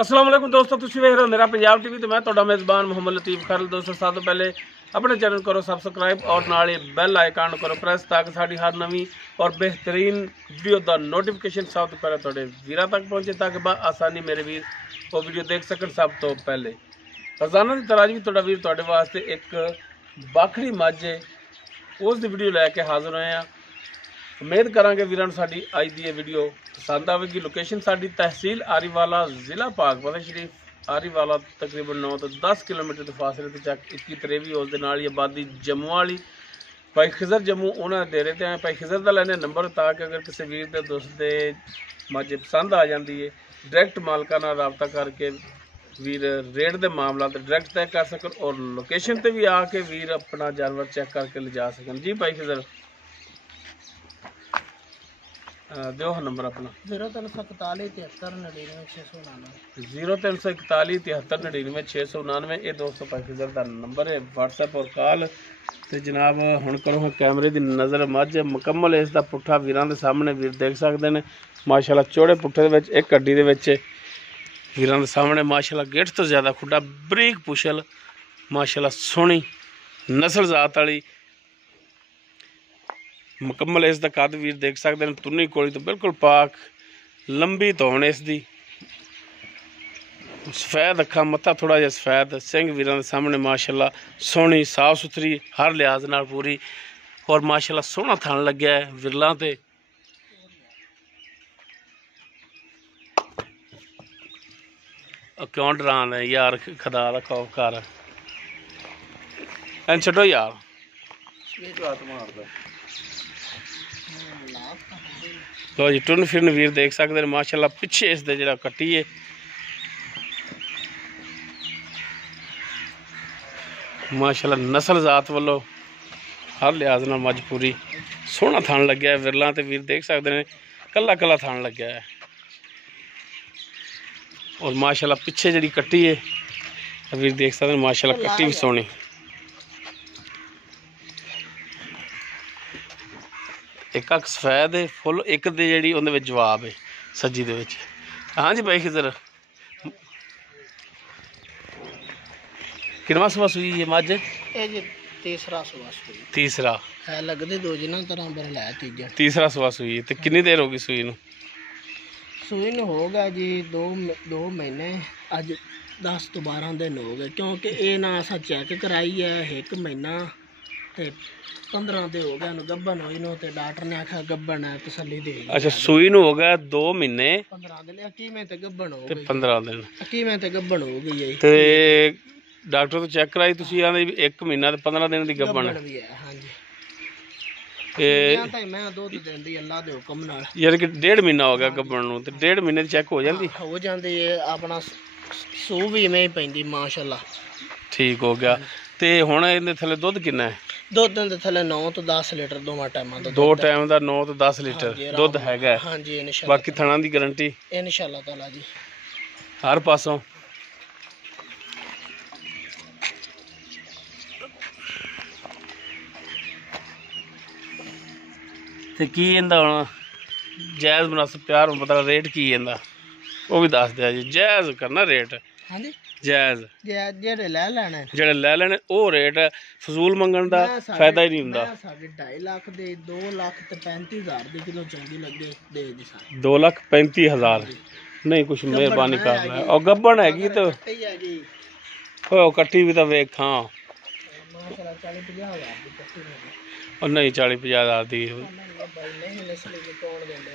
अस्सलाम वालेकुम दोस्तों, तुसीं वेख रहे हो मेरा पंजाब टीवी। तो मैं तुहाडा मेज़बान मोहम्मद लतीफ़ खैरल। दोस्तों सब तो पहले अपने चैनल करो सबसक्राइब और नाल बैल आइकन करो प्रेस ताकि साड़ी हर नवी और बेहतरीन वीडियो का नोटिफिकेशन सब तो पहले तुहाडे वीरां तक पहुँचे ताकि आसानी मेरे वीर वो वीडियो देख सकन। सब तो पहले रोज़ाना की तरह भी तुहाडा वीर तुहाडे वास्ते एक बाखड़ी मझ है उस दी वीडियो लैके हाज़र होए हैं। उम्मीद करांगे वीरां नूं साडी अज दी वीडियो पसंद आएगी। लोकेशन साडी तहसील आरीवाला, ज़िला पाकपतन शरीफ। आरीवाला तकरीबन 9 तो 10 किलोमीटर के फासले ते चक 21 तरेवी उस दे नाल ही आबादी जम्मू वाली। भाई खिजर जम्मू उन्होंने डेरे ते आए। भाई खिजर का लैने नंबर ताकि अगर किसी वीर के दोस्त के मझ पसंद आ जाती है डायरैक्ट मालका नाल राबता करके वीर रेट के मामला डायरैक्ट तय कर सकन और लोकेशन पर भी आके वीर अपना जानवर चेक करके ले जा सकन। जी भाई खिजर दो नंबर अपना 0341 73 99 699 0341 73 99 699। ये दोस्तों पाकिस्तान का नंबर है व्हाट्सएप और कॉल। तो जनाब हुण करो हाँ कैमरे की नज़र मझ मुकम्मल इसका पुट्ठा वीरां दे सामने वीर देख सकते हैं। माशाल्लाह चौड़े पुट्ठे दे विच एक हड्डी दे विच वीरां दे सामने माशाल्लाह गेट तो ज़्यादा खुड्डा बरीक पुछल माशाल्लाह सोहनी नस्ल जात वाली मुकम्मल इसका कद वीर देख सकते हैं। तुन्नी कोली तो बिल्कुल पाक लंबी धौन इसकी सफेद अखा मत्था थोड़ा जिहा सफेद सिंह वीरां दे सामने माशाल्लाह सोहनी साफ सुथरी हर लिहाज नाल पूरी और माशाल्लाह सोहना थन लग्या है विरलां ते। क्यों डरान है यार खुदा दा खौफ कर एन छड्डो यार लो जी टुन फिरन वीर देख सकते हैं माशाल्लाह पिछे इस दे जिहड़ा कट्टी है माशाल्लाह नस्ल जात वालों हर लिहाज नाल मझ पूरी सोहना थान लग्या है विरलां ते वीर देख सकते हैं कला कला थान लग्या है और माशाल्लाह पिछे जिहड़ी कट्टी है वीर देख सकते हैं माशाल्लाह कट्टी भी सोहनी। एक अख सफेद है फुल एक दे जिहड़ी उहदे विच जवाब है सज्जी दे विच। हाँ जी भाई खिजर किनवा सुबह सुई है मझ जी तीसरा सुबह सुई तीसरा है लगदे दो जिन्ना तरह पर लै तीजा तीसरा सुबह सुई है। तो कितनी देर होगी सुई नूं? सुई नूं हो गया जी दो महीने अज 10 तो 12 दिन हो गए क्योंकि ये ना असा चेक कराई है 1 महीना ते 15 दे हो गया गब्बन होई नो ते डॉक्टर ने आखा गब्बन है तसल्ली दे। अच्छा सुई नूं हो गया 2 महीने 15 दिन अकीमें ते गब्बन हो ते गई 15 दिन अकीमें ते गब्बन हो गई है ते डॉक्टर तो चेक कराई तुसीं आंदे 1 महीना ते 15 दिन दी गब्बन भी है। हाँ जी ते मैं दूध देंदी अल्लाह दे हुक्म नाल यानी कि 1.5 महीना हो गया गब्बन नूं ते 1.5 महीने दी चेक हो जाती है अपना सू भी इवें ही पैंदी माशाल्लाह ठीक हो गया। ते हुण इहदे थल्ले दुध किन्ना है? दुध दे थल्ले 9 तो 10 लीटर दोवां टाइमां दा दो टाइम दा 9 तो 10 लीटर दुध हैगा। हाँ जी इंशाल्लाह बाकी थणा दी गारंटी इंशाल्लाह ताला जी हर पासों। ते की इंदा हुण जायज़ मुनासिब प्यार मतलब रेट की इंदा वो भी दस दिया जी जायज़ करना रेट। हाँ जी जायज़ जेड़े ले लेने जेड़े ले लेने वो रेट फजूल मंगण दा फायदा ही नहीं हुंदा। 2.5 लाख दे 2 लाख ते 35,000 दी किलो चंगी लगे दे दी सारी 2,35,000 नहीं कुछ मेहरबानी कर लै और गब्बन हैगी तो ओ कट्टी भी तो वेख। हाँ माशाल्लाह 40-50 हज़ार दी कट्टी और नहीं 40-50 हज़ार दी नहीं नस्ल के कौन देंदा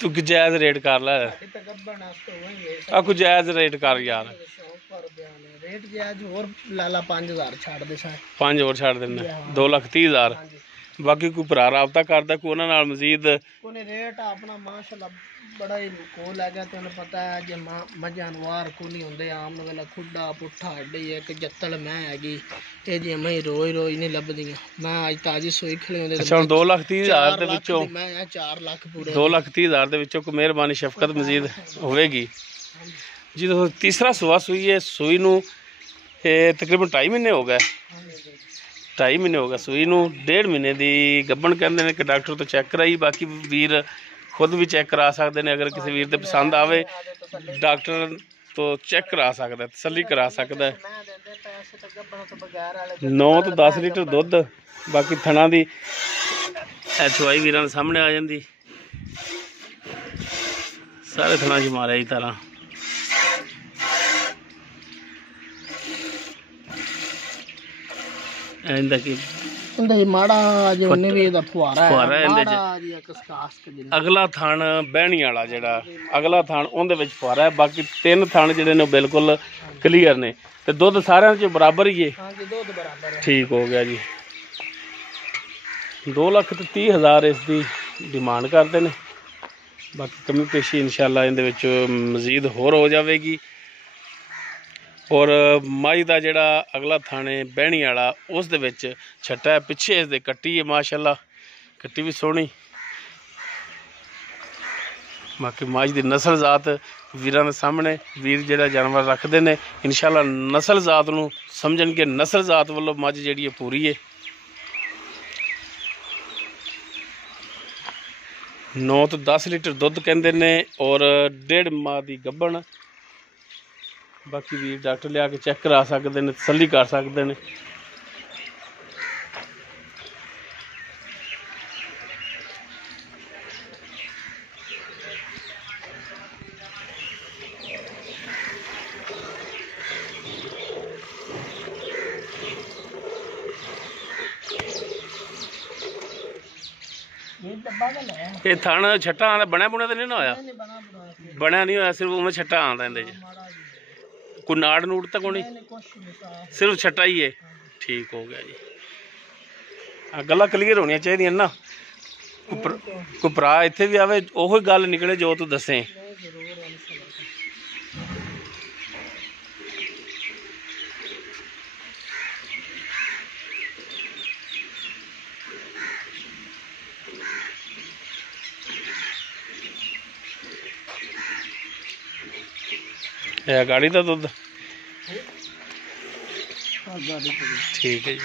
तू जायज़ रेट कर लै आ कुछ जायज़ रेट कर यार रेट जायज और लाला 5,000 छड़ दे सा 5 और छड़ देना 2,30,000 बाकी कोई भरा राबता करदा कोई उन्हां नाल मजीद कोने रेट अपना माशाल्लाह बड़ा ही कोल है गया तुहानू पता है जे जानवर को नहीं होंदे आम वेला खुड्डा पुट्ठा हड्डी एक जत्तल मैं हैगी ये जी मैं रोज नहीं लभदियां मैं अज ताजी सोई खड़ी होंदे। अच्छा 2,30,000 दे विचों मैं 4 लाख पूरे 2,30,000 दे विचों कोई मेहरबानी शफकत मजीद होवेगी जी। तो तीसरा सुआ सुई है सुई नूं तकरीबन 2.5 महीने हो गए 2.5 महीने हो गए सुई नूं 1.5 महीने की गब्बन कहते हैं कि डॉक्टर तो चेक कराई बाकी वीर खुद भी चेक करा सकते हैं अगर किसी वीर ते पसंद आवे डॉक्टर ਤੋਂ ਚੈੱਕ ਕਰਾ ਸਕਦਾ, ਤਸੱਲੀ ਕਰਾ ਸਕਦਾ। ਮੈਂ ਦਿੰਦੇ ਪੈਸੇ ਤਾਂ ਗੱਬਣ ਤੋਂ ਬਗੈਰ ਵਾਲੇ 9 ਤੋਂ 10 ਲੀਟਰ ਦੁੱਧ। ਬਾਕੀ ਥਣਾ ਦੀ ਚਵਾਈ ਵੀਰਾਂ ਦੇ ਸਾਹਮਣੇ ਆ ਜਾਂਦੀ, ਸਾਰੇ ਥਣਾ 'ਚ ਮਾਰਿਆ ਜੀ ਤਾਰਾਂ। ਇਹਦਾ ਕੀ ਹੁੰਦਾ ਜੀ ਮਾੜਾ ਜਿਹਾ ਉਹਨੇ ਵੀ ਇਹਦਾ ਫੁਹਾਰਾ ਫੁਹਾਰਾ ਇਹਦੇ 'ਚ। ਮਾੜਾ ਜਿਹਾ ਕਸਕਾਸ ਕੇ ਜਿੰਨਾ ਅਗਲਾ ਥਣ ਬਹਿਣੀ ਵਾਲਾ ਜਿਹੜਾ ਅਗਲਾ ਥਣ ਉਹਦੇ ਵਿੱਚ ਫੁਹਾਰਾ ਹੈ। ਬਾਕੀ 3 ਥਣ ਜਿਹੜੇ ਨੇ ਉਹ ਬਿਲਕੁਲ ਕਲੀਅਰ ਨੇ ਤੇ ਦੁੱਧ ਸਾਰਿਆਂ 'ਚ ਬਰਾਬਰ ਹੀ ਹੈ। ਹਾਂਜੀ ਦੁੱਧ ਬਰਾਬਰ ਹੈ। ਠੀਕ ਹੋ ਗਿਆ ਜੀ। 2,30,000 ਇਸ ਦੀ ਡਿਮਾਂਡ ਕਰਦੇ ਨੇ। ਬਾਕੀ ਕਮੀ ਪੇਸ਼ੀ ਇਨਸ਼ਾਅੱਲਾ ਇਹਦੇ ਵਿੱਚ ਮਜ਼ੀਦ ਹੋਰ ਹੋ ਜਾਵੇਗੀ। ਔਰ ਮਾਈ ਦਾ ਜਿਹੜਾ ਅਗਲਾ ਥਾਣੇ ਬਹਿਣੀ ਵਾਲਾ ਉਸ ਦੇ ਵਿੱਚ ਛੱਟਾ ਹੈ, ਪਿੱਛੇ ਇਸ ਦੇ ਕੱਟੀ ਹੈ ਮਾਸ਼ਾਅੱਲਾ, ਕੱਟੀ ਵੀ ਸੋਹਣੀ। ਬਾਕੀ ਮਾਝ ਦੀ ਨਸਲ ਜ਼ਾਤ ਵੀਰਾਂ ਦੇ ਸਾਹਮਣੇ ਵੀਰ ਜਿਹੜਾ ਜਾਨਵਰ ਰੱਖਦੇ ਨੇ ਇਨਸ਼ਾਅੱਲਾ ਨਸਲ ਜ਼ਾਤ ਨੂੰ ਸਮਝਣਗੇ। ਨਸਲ ਜ਼ਾਤ ਵੱਲੋਂ ਮੱਝ ਜਿਹੜੀ ਹੈ ਪੂਰੀ ਹੈ। 9 ਤੋਂ 10 ਲੀਟਰ ਦੁੱਧ ਕਹਿੰਦੇ ਨੇ ਔਰ 1.5 ਮਾਹ ਦੀ ਗੱਭਣ। ਬਾਕੀ ਵੀਰ ਡਾਕਟਰ ਲਿਆ ਕੇ ਚੈੱਕ ਕਰਾ ਸਕਦੇ ਨੇ, ਤਸੱਲੀ ਕਰ ਸਕਦੇ ਨੇ। ਇਹ ਡੱਬਾ ਦਾ ਲੈ ਇਹ ਥਣ ਛੱਟਾ ਆਂਦਾ ਬਣਿਆ ਬੁਣਿਆ ਤਾਂ ਨਹੀਂ ਨਾ ਹੋਇਆ? ਨਹੀਂ ਬਣਾ ਬਣਾ ਬਣਿਆ ਨਹੀਂ ਹੋਇਆ, ਸਿਰਫ ਉਵੇਂ ਛੱਟਾ ਆਂਦਾ ਇਹਦੇ 'ਚ। ਮਾੜਾ ਜੀ ਕੋਈ ਨਾੜ ਨੂੜ ਤਾਂ ਕੋਈ ਨਹੀਂ, ਇਹਨੇ ਕੁਛ ਨਹੀਂ ਸਾਫ ਸਿਰਫ ਛੱਟਾ ਹੀ ਹੈ। ਠੀਕ ਹੋ ਗਿਆ ਜੀ। ਆ ਗੱਲਾਂ ਕਲੀਅਰ ਹੋਣੀਆਂ ਚਾਹੀਦੀਆਂ ਨਾ। ਕੋਈ ਭਰਾ ਇੱਥੇ ਵੀ ਆਵੇ ਉਹੀ ਗੱਲ ਨਿਕਲੇ ਜੋ ਤੂੰ ਦੱਸੇ। ਨਹੀਂ ਜ਼ਰੂਰ ਇਨਸ਼ਾਅੱਲਾ। ਇਹ ਗਾੜੀ ਦਾ ਦੁੱਧ ਹਾਂ ਗਾੜੀ ਤੇ ਠੀਕ ਹੈ ਜੀ।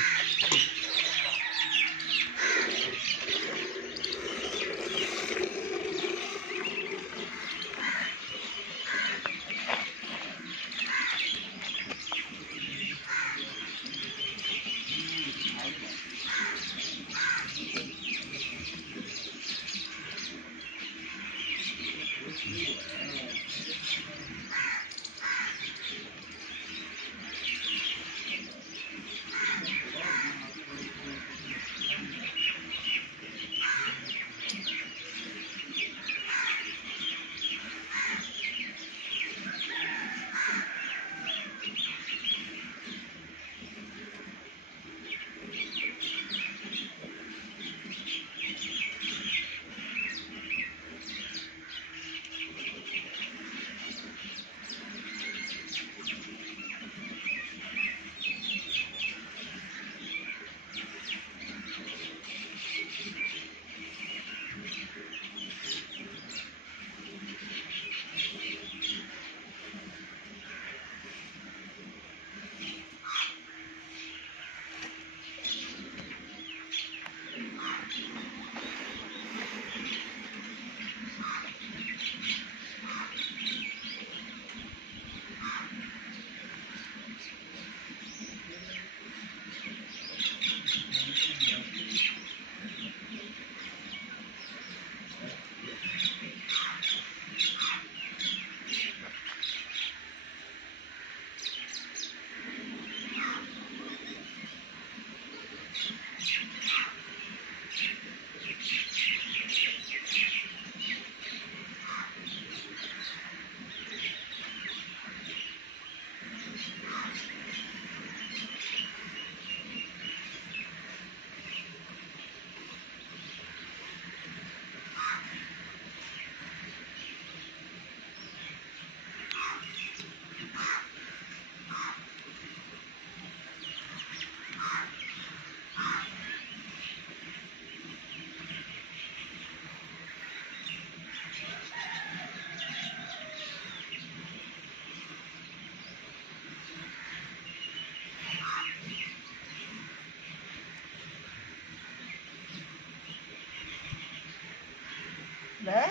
ਲੈ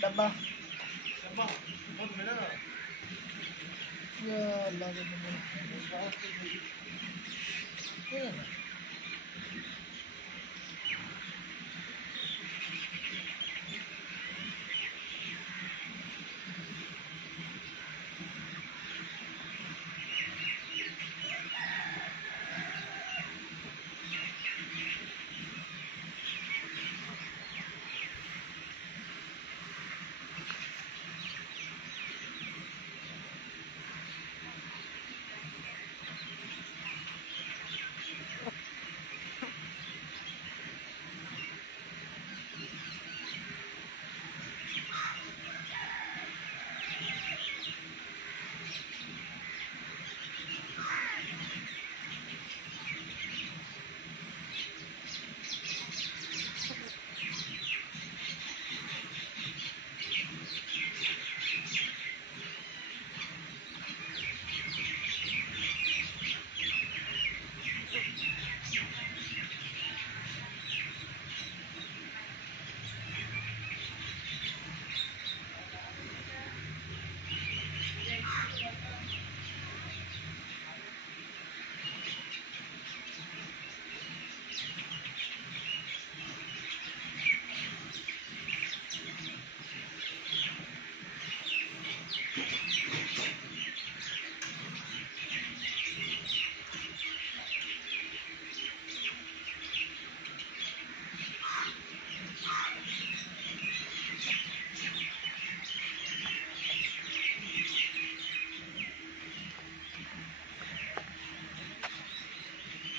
ਡੱਬਾ अल्लाह के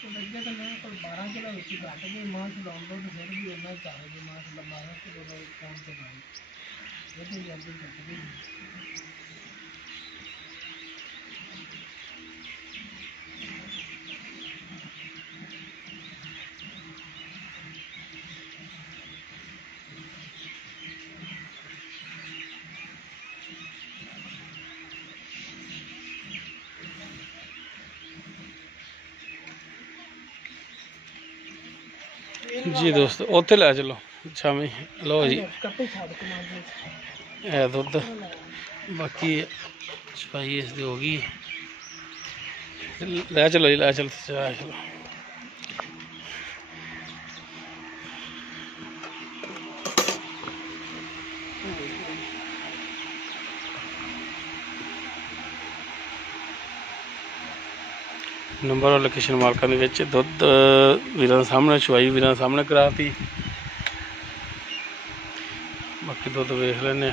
लगे तो मैं कल 12 किलो रोटी घट गई मां डाउनलोड फिर भी उन्ना चाहिए मां 12 किलो काम से भाई ये तो जल्दी घट गई। जी दोस्त उत्थे लै चलो शामी लो जी है दुद्ध बाकी छपाई इसकी होगी लै चलो जी लै चलो चलो नंबर और लोकेशन मालकां दे विच दुद्ध वीरां दे सामने चुआई वीरां दे सामने कराती बाकी दुद्ध वेख लैने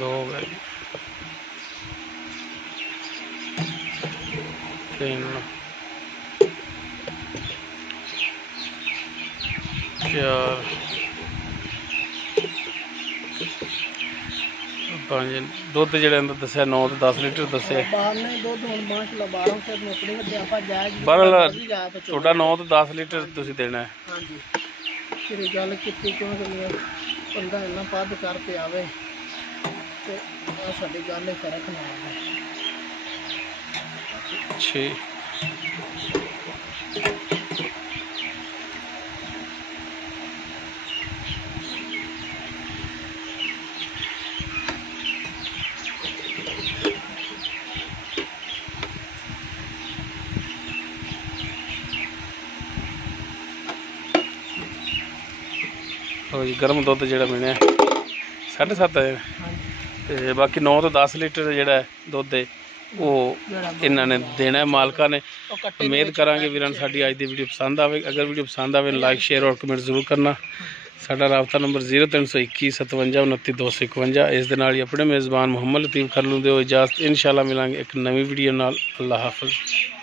लोग है 3 4 5 दुध जो दसिया 9 तो 10 लीटर दसिया थोड़ा 9 तो 10 लीटर तुसीं देना है। गल की बंदा इन्ना पद करके आवे तो साडी गल फर्क ना आवे। जी गर्म दुध जो मिले 7.5 है तो बाकी 9 तो 10 लीटर जोड़ा दुध है वो इन्होंने देना है मालका ने। उम्मीद करांगे वीरां साडी अज की वीडियो पसंद आवे। अगर वीडियो पसंद आवे लाइक शेयर और कमेंट जरूर करना। साडा राबता नंबर 0321 57 29 251। इस दे नाल ही अपने मेज़बान मुहम्मद लतीफ़ खरलू दे इजाज़त। इंशाअल्लाह मिलांगे एक नवी वीडियो नाल। अल्लाह हाफ़िज़।